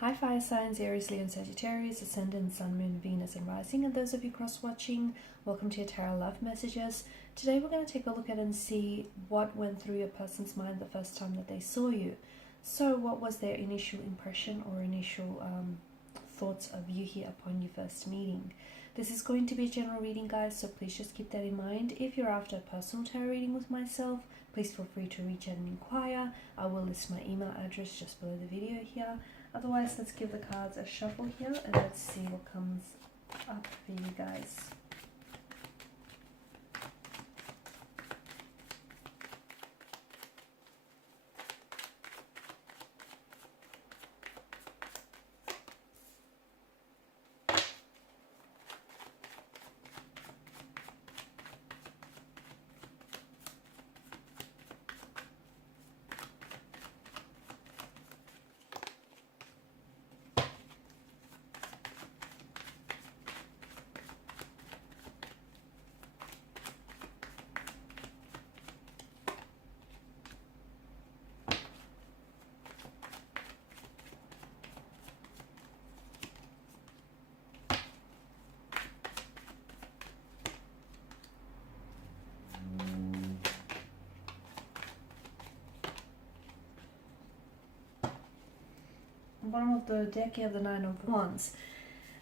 Hi fire signs, Aries, Leo and Sagittarius, Ascendant, Sun, Moon, Venus and Rising, and those of you cross-watching, welcome to your Tarot Love Messages. Today we're going to take a look at and see what went through your person's mind the first time that they saw you. So what was their initial impression or initial thoughts of you here upon your first meeting? This is going to be a general reading, guys, so please just keep that in mind. If you're after a personal tarot reading with myself, please feel free to reach out and inquire. I will list my email address just below the video here. Otherwise, let's give the cards a shuffle here and let's see what comes up for you guys. Bottom of the deck, you have the Nine of Wands.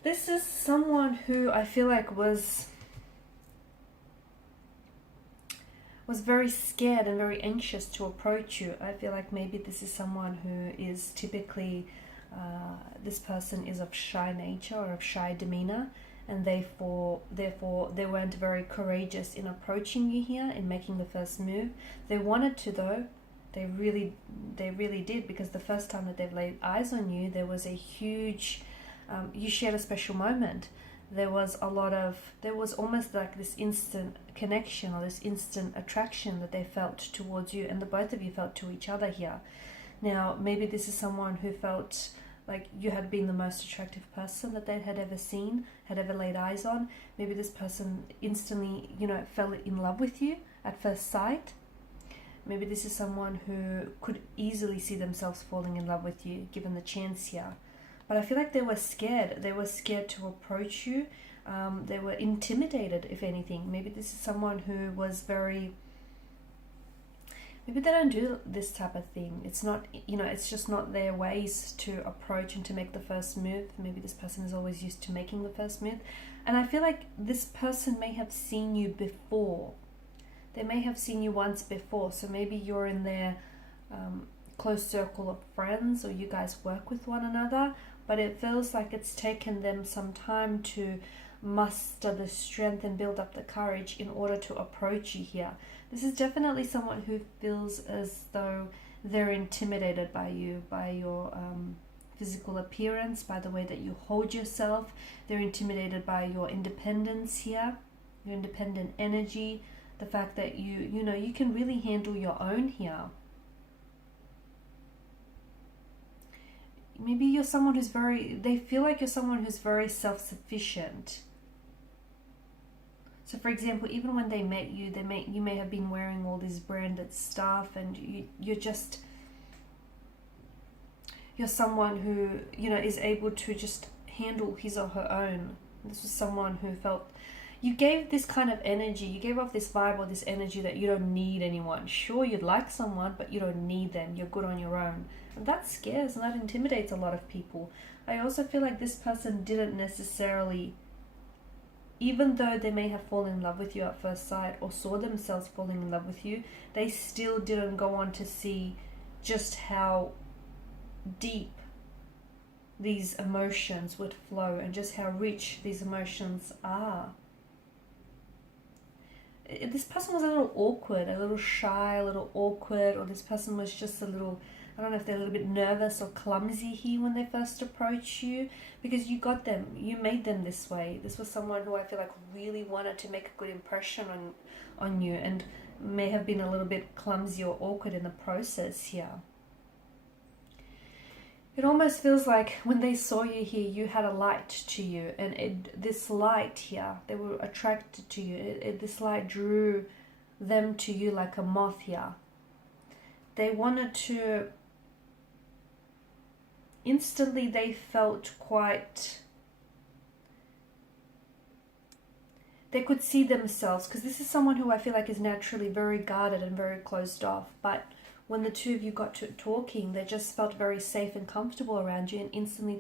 This is someone who I feel like was very scared and very anxious to approach you. I feel like maybe this is someone who is typically, this person is of shy nature or of shy demeanor, and therefore they weren't very courageous in approaching you here, in making the first move. They wanted to though. They really did, because the first time that they've laid eyes on you, there was a huge, you shared a special moment. There was almost like this instant connection or this instant attraction that they felt towards you, and the both of you felt to each other here. Now, maybe this is someone who felt like you had been the most attractive person that they had ever seen, had ever laid eyes on. Maybe this person instantly, fell in love with you at first sight. Maybe this is someone who could easily see themselves falling in love with you, given the chance here. But I feel like they were scared. They were scared to approach you. They were intimidated, if anything. Maybe this is someone who was very... Maybe they don't do this type of thing. It's not, it's just not their ways to approach and to make the first move. Maybe this person is always used to making the first move. And I feel like this person may have seen you before. They may have seen you once before, so maybe you're in their close circle of friends, or you guys work with one another, but it feels like it's taken them some time to muster the strength and build up the courage in order to approach you here. This is definitely someone who feels as though they're intimidated by you, by your physical appearance, by the way that you hold yourself. They're intimidated by your independence here, your independent energy, the fact that you can really handle your own here. Maybe you're someone who's they feel like you're someone who's very self-sufficient. So for example, even when they met you, you may have been wearing all this branded stuff, and you're someone who, is able to just handle his or her own. This was someone who felt... You gave this kind of energy, you gave off this vibe or this energy that you don't need anyone. Sure, you'd like someone, but you don't need them. You're good on your own. And that scares and that intimidates a lot of people. I also feel like this person didn't necessarily, even though they may have fallen in love with you at first sight or saw themselves falling in love with you, they still didn't go on to see just how deep these emotions would flow and just how rich these emotions are. This person was a little awkward, a little shy, a little awkward, or this person was just a little, I don't know if they're a little bit nervous or clumsy here when they first approached you, because you got them, you made them this way. This was someone who I feel like really wanted to make a good impression on you, and may have been a little bit clumsy or awkward in the process here. It almost feels like when they saw you here, you had a light to you, and this light here, they were attracted to you. This light drew them to you like a moth here. They wanted to instantly they felt quite, they could see themselves, because this is someone who I feel like is naturally very guarded and very closed off, but when the two of you got to talking, they just felt very safe and comfortable around you, and instantly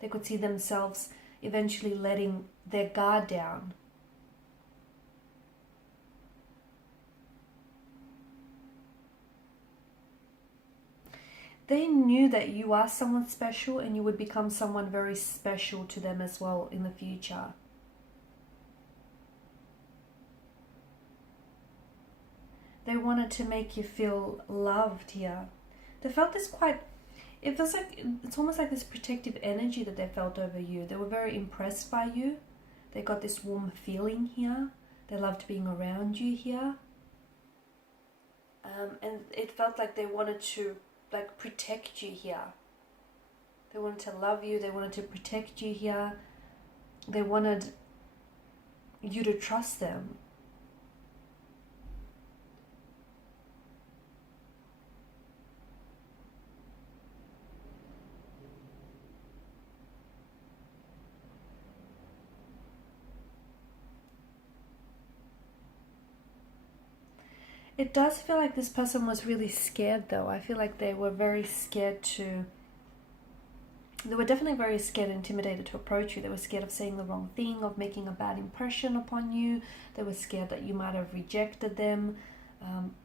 they could see themselves eventually letting their guard down. They knew that you are someone special and you would become someone very special to them as well in the future. They wanted to make you feel loved here. They felt this quite, it feels like, it's almost like this protective energy that they felt over you. They were very impressed by you. They got this warm feeling here. They loved being around you here. And it felt like they wanted to like protect you here. They wanted to love you. They wanted to protect you here. They wanted you to trust them. It does feel like this person was really scared though. I feel like they were very scared to, they were definitely very scared and intimidated to approach you. They were scared of saying the wrong thing, of making a bad impression upon you. They were scared that you might have rejected them.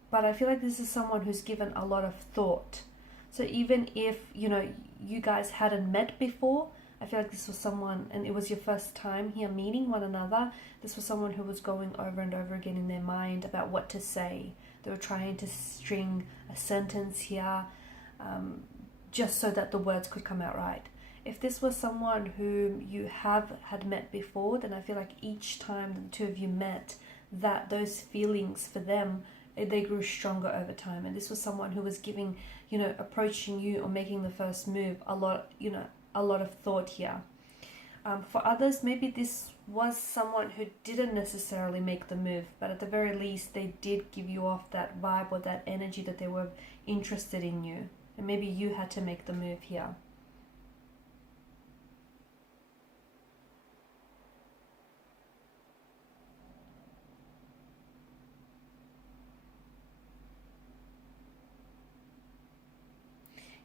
But I feel like this is someone who's given a lot of thought. So even if, you know, you guys hadn't met before, I feel like this was someone, and it was your first time here meeting one another, this was someone who was going over and over again in their mind about what to say. They were trying to string a sentence here, just so that the words could come out right. If this was someone whom you had met before, then I feel like each time the two of you met, that those feelings for them, they grew stronger over time. And this was someone who was giving, you know, approaching you or making the first move a lot, you know, a lot of thought here. For others, maybe this was someone who didn't necessarily make the move, but at the very least they did give you off that vibe or that energy that they were interested in you, and maybe you had to make the move here.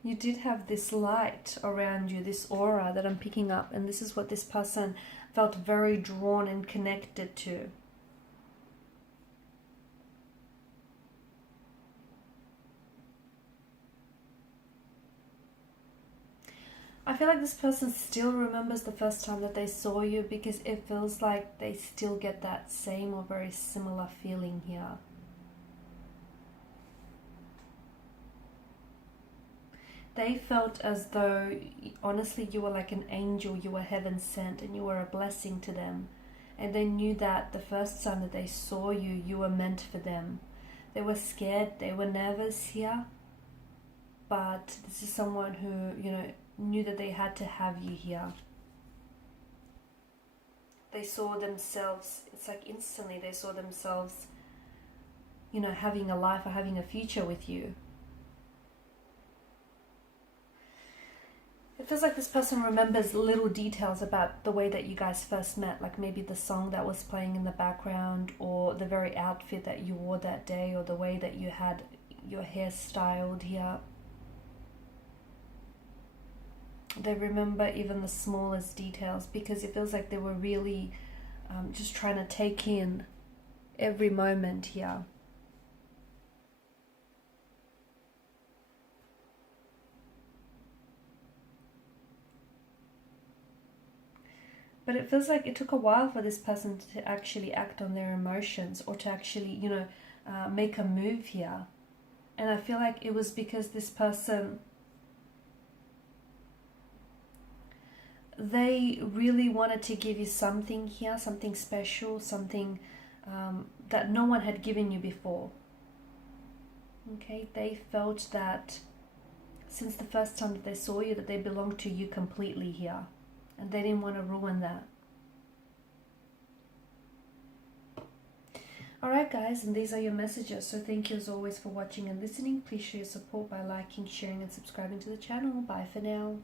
You did have this light around you, this aura that I'm picking up, and this is what this person felt very drawn and connected to. I feel like this person still remembers the first time that they saw you, because it feels like they still get that same or very similar feeling here. They felt as though, honestly, you were like an angel, you were heaven sent, and you were a blessing to them. And they knew that the first time that they saw you, you were meant for them. They were scared, they were nervous here, but this is someone who, you know, knew that they had to have you here. They saw themselves, it's like instantly they saw themselves, you know, having a life or having a future with you. It feels like this person remembers little details about the way that you guys first met, like maybe the song that was playing in the background, or the very outfit that you wore that day, or the way that you had your hair styled here. They remember even the smallest details, because it feels like they were really just trying to take in every moment here. But it feels like it took a while for this person to actually act on their emotions, or to actually, you know, make a move here. And I feel like it was because this person, they really wanted to give you something here, something special, something that no one had given you before. Okay, they felt that since the first time that they saw you, that they belonged to you completely here. And they didn't want to ruin that. Alright guys, and these are your messages. So thank you as always for watching and listening. Please show your support by liking, sharing and subscribing to the channel. Bye for now.